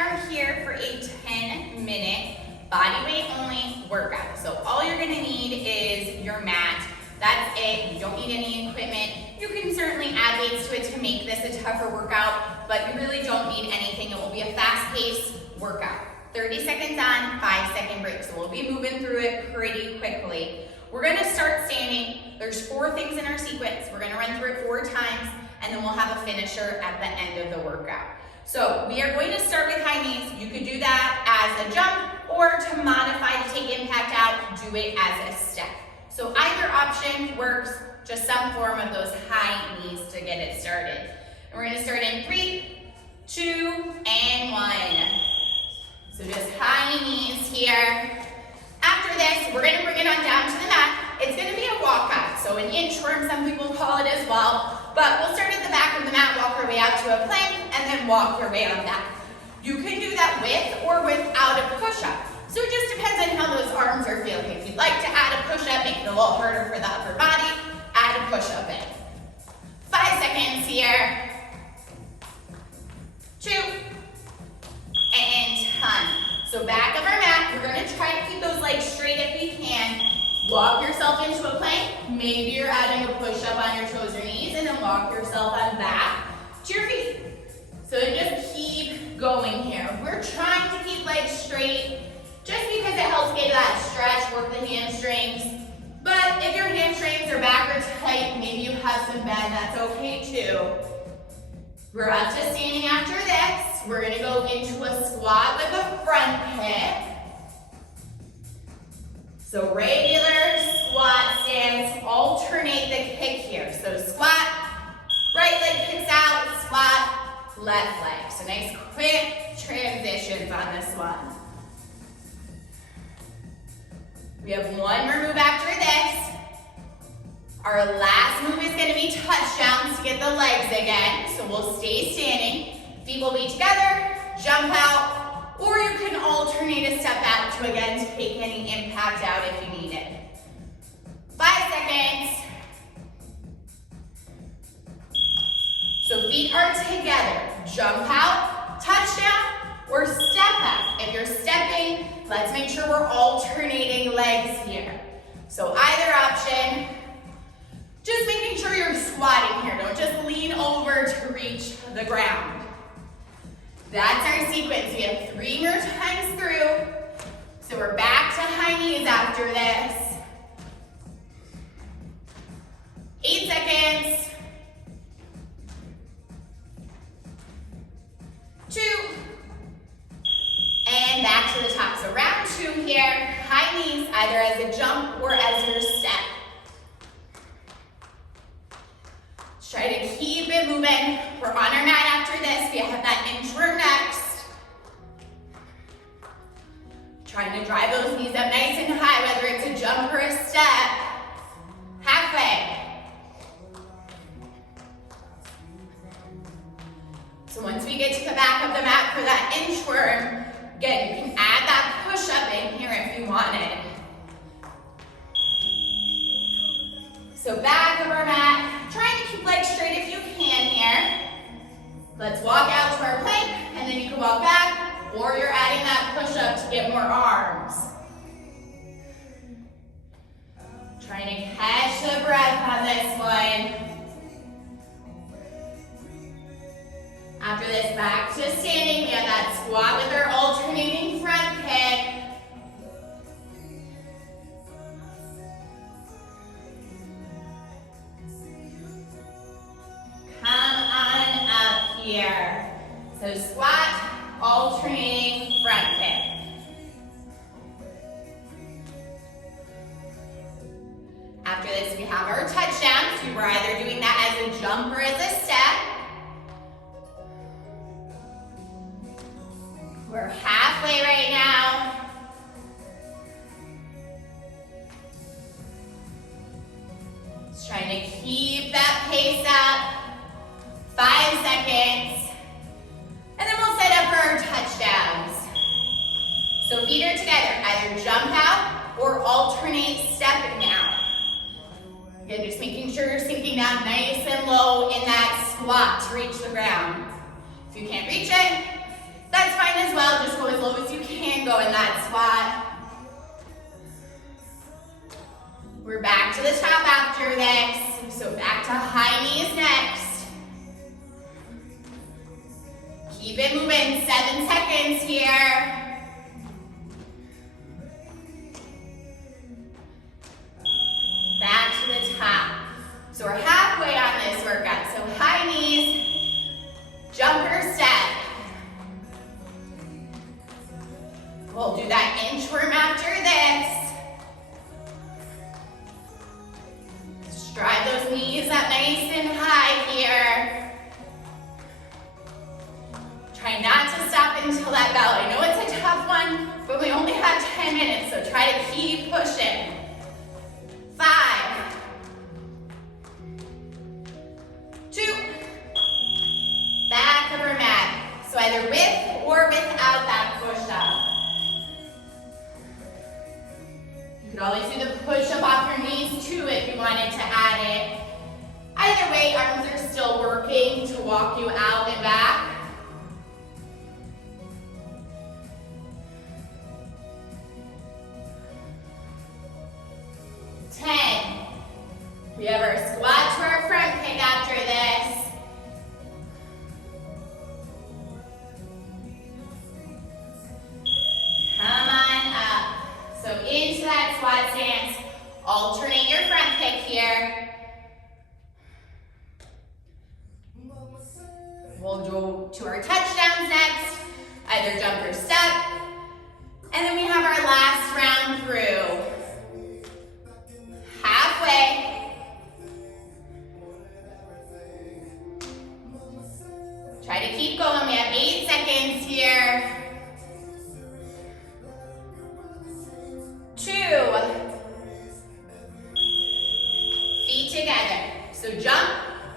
are here for a 10-minute body weight only workout. So all you're gonna need is your mat. That's it. You don't need any equipment. You can certainly add weights to it to make this a tougher workout, but you really don't need anything. It will be a fast-paced workout. 30 seconds on, 5-second break. So we'll be moving through it pretty quickly. We're gonna start standing. There's 4 things in our sequence. We're gonna run through it 4 times, and then we'll have a finisher at the end of the workout. So we are going to start with high knees. You could do that as a jump, or to modify to take impact out, do it as a step. So either option works, just some form of those high knees to get it started. And we're gonna start in 3, 2, and 1. So just high knees here. After this, we're gonna bring it on down to the mat. It's gonna be a walkout, so an inchworm, some people call it as well. But we'll start at the back of the mat, walk our way out to a plank, and then walk your way on back. You can do that with or without a push-up. So it just depends on how those arms are feeling. If you'd like to add a push-up, make it a little harder for the upper body, add a push-up in. 5 seconds here. 2, and 10. So back of our mat, we're gonna try to keep those legs straight if we can. Walk yourself into a plank. Maybe you're adding a push-up on your toes or knees, and then walk yourself on back to your feet. So just keep going here. We're trying to keep legs straight just because it helps get that stretch, work the hamstrings. But if your hamstrings or back are tight, maybe you have some bend, that's okay too. We're up to standing after this. We're gonna go into a squat with a front kick. So regular squat stance, alternate the kick here. So squat, right leg kicks out, squat, left leg. So nice quick transitions on this one. We have one more move after this. Our last move is gonna be touchdowns to get the legs again. So we'll stay standing, feet will be together, jump out, or you can alternate a step out to again take any impact out if you need it. 5 seconds. So feet are together, jump out, touchdown, or step out. If you're stepping, let's make sure we're alternating legs here. So either option, just making sure you're squatting here. Don't just lean over to reach the ground. That's our sequence. We have 3 more times through. So we're back to high knees after this. 8 seconds. 2. And back to the top. So round 2 here. High knees, either as a jump or as your step. Let's try to keep it moving. We're on our mat after this. We have that inchworm next. Trying to drive those knees up nice and high, whether it's a jump or a step. Halfway. So once we get to the back of the mat for that inchworm, again, you can add that push-up in here if you wanted. So back of our mat, trying to keep legs straight if you can here. Let's walk out to our plank, and then you can walk back, or you're adding that push-up to get more arms. Trying to catch the breath on this one. After this, back to standing. We have that squat with our alternating front kick. Come on up here. So squat, alternating front kick. After this, we have our touchdowns. We were either doing that as a jump or as a step. We're halfway right now. Just trying to keep that pace up. 5 seconds. And then we'll set up for our touchdowns. So feet are together, either jump out or alternate stepping out. Again, just making sure you're sinking down nice and low in that squat to reach the ground. If you can't reach it, that's fine as well. it moving, 7 seconds here. Back to the top. So we're halfway on this workout. So high knees, jumper step. We'll do that inchworm after this. Drive those knees up nice and high here. Try not to stop until that bell. I know it's a tough one, but we only have 10 minutes, so try to keep pushing. 5, 2, back of our mat. So either with or without that push-up. You could always do the push-up off your knees too if you wanted to add it. Either way, arms are still working to walk you out and back. 10. We have our squat to our front kick after this. Come on up. So into that squat stance. Alternate your front kick here. We'll go to our touchdowns next. Either jump or step. And then we have our last round through. Halfway. Try to keep going. We have 8 seconds here. 2. Feet together. So jump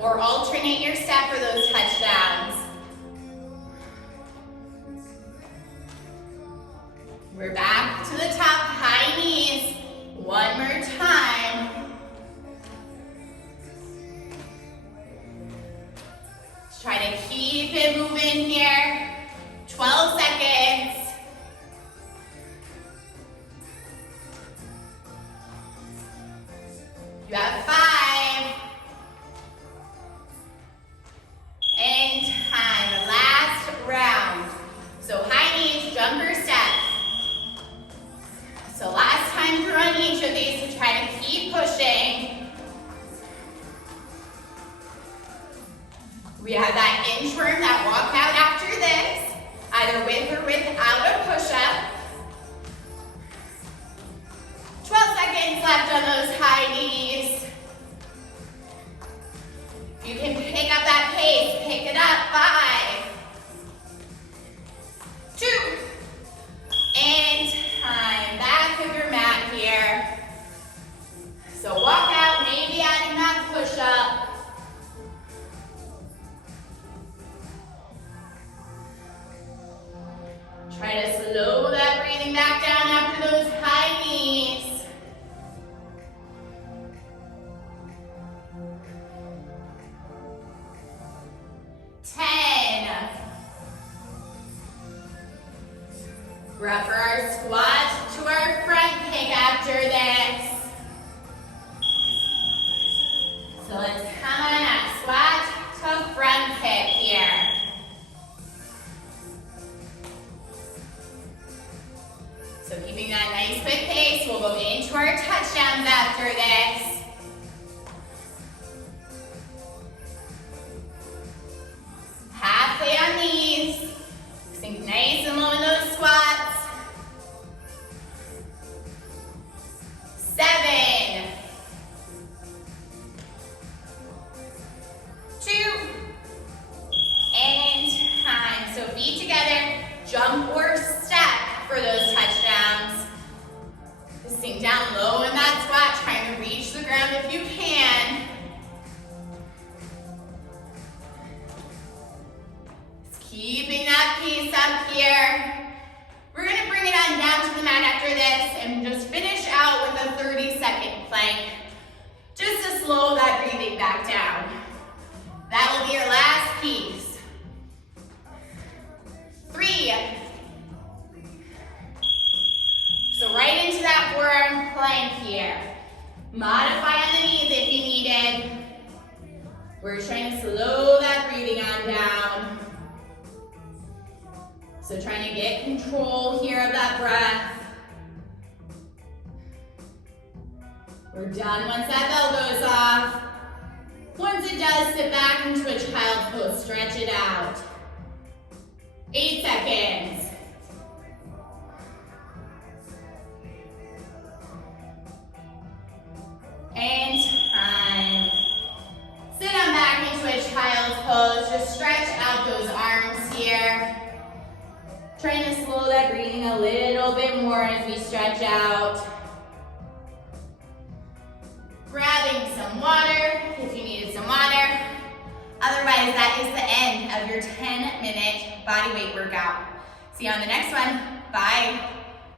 or alternate your step for those touchdowns. We're back to the top, high knees. One more time. Let's try to keep it moving here. 12 seconds. You have 5. And time. Last round. So high knees, jumper step. So last time through on each of these, so try to keep pushing. We have that inchworm, that walk out after this, either with or without a push-up. 12 seconds left on those high knees. If you can pick up that pace, pick it up. 5, 2, and time. Back of your mat here. So walk out, maybe adding that push-up. Try to slow that breathing back down after those high knees. 10. We're up for our squat to our front kick after this. So let's come on up. Squat to front kick here. So keeping that nice quick pace, we'll go into our touchdowns after this. Halfway on these. Sink nice and low in those squats. 7, 2, and time. So feet together, jump or step for those touchdowns. Sink down low in that squat, trying to reach the ground if you can. Just keeping that pace up here. We're going to bring it on down to the mat after this and just finish out with a 30-second plank, just to slow that breathing back down. That will be your last piece. 3. So right into that forearm plank here. Modify on the knees if you needed. We're trying to slow that breathing on down. So trying to get control here of that breath. We're done once that bell goes off. Once it does, sit back into a child's pose. Stretch it out. 8 seconds. And time. Sit on back into a child's pose. Just stretch out those arms here. Trying to slow that breathing a little bit more as we stretch out. Grabbing some water if you needed some water. Otherwise, that is the end of your 10-minute body weight workout. See you on the next one. Bye.